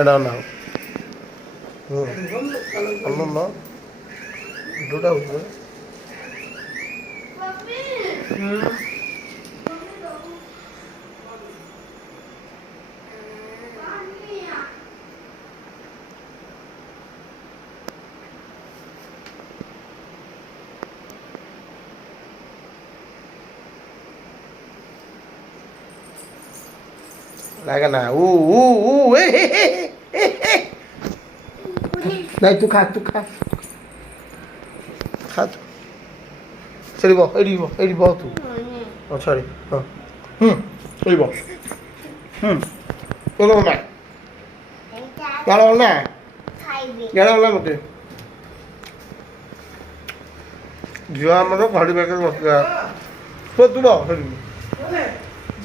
എടാ ഉണ്ടാവും ഒന്നൊന്നോ ഇട്ടൂട്ടാ Laga na. Đây tu khát. Khát. Seri bo, edi bo tu. Oh sorry. Seri bo. Kalau mana? Kalau mana? Kalau mana mesti. Jua mana bhari bagai mesti. Kau tu bo, seri.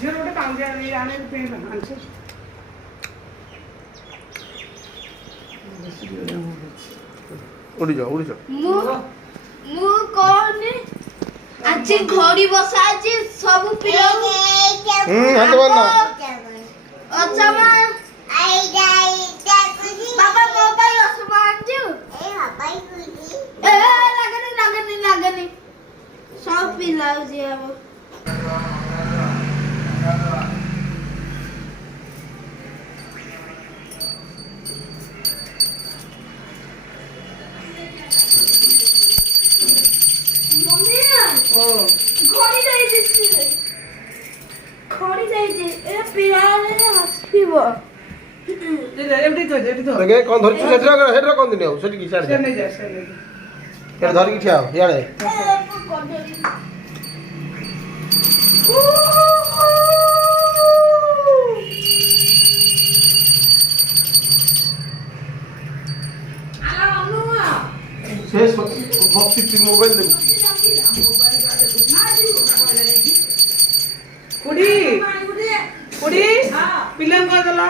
Zero ଗୋଟେ ପାଉଁଜି ଆଣି pain ଆଣିଛି ଉଡ଼ି ଯାଅ ମୁଁ କୋନେ ଆଜି ଘଡ଼ି ବସା ଆଜି ସବୁ ପିଲା ହାତ ବନ୍ଦ ଅଚମା ବାବା ମୋ ପାଇଁ ଅସମା ଆଣିଛୁ ଲାଗନି ସବୁ ପିଲା ଯିବ ଖଡ଼ି ଦେଇଛି ଏ ପିଲାରେ ହସିବ ଏମିତି ତ ଏଠି ତ ଆଜ୍ଞା କଣ ଧରିଛୁ ସେଟା କଣ ଦିନେ ଆଉ ସେଠି କି ଛାଡି ନେଇ ଯା ସେ ନେଇ ଏଟା ଧରିକି ଠିଆ ହ ଇଆଡେ ସେ ବକ୍ସି ମୋବାଇଲ ଦେବୁ କୁଡ଼ି ପିଲାଙ୍କୁ କହିଦେଲ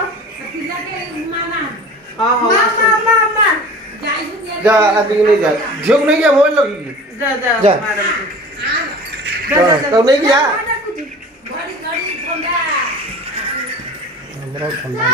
ଯା ଆସିକି ନେଇ ଯା ଝିଅକୁ ନେଇକି ଯା ମୋବାଇଲ ଲଗେଇକି ଯା ତାକୁ ନେଇକି ଯା ଆମର ଥଣ୍ଡା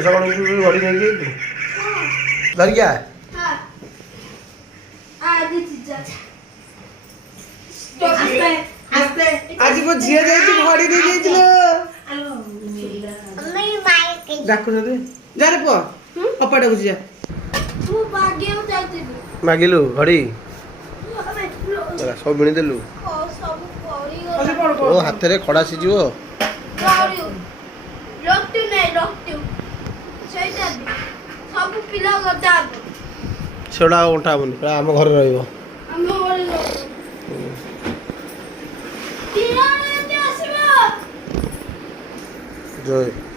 ସକାଳୁ ଘଡ଼ି ନେଇକି ଧରିକି ଆ ଆଜି ମୋ ଝିଅ ଯାଇଛି ଘଡ଼ି ଦେଇ ଯାଇଥିଲ ଡାକୁଛନ୍ତି ଯାରେ ପୁଅ ଅପା ଡାକୁଛି ଯା ମାଗିଲୁ ଘଡ଼ି ସବୁ ମିଳିଦେଲୁ ଓ ହାତରେ ଖଡ଼ା ସିଝିବ ସେଗୁଡ଼ା ଆଉ ଅଣ୍ଟା ହବନି ଆମ ଘରେ ରହିବ ଜୟ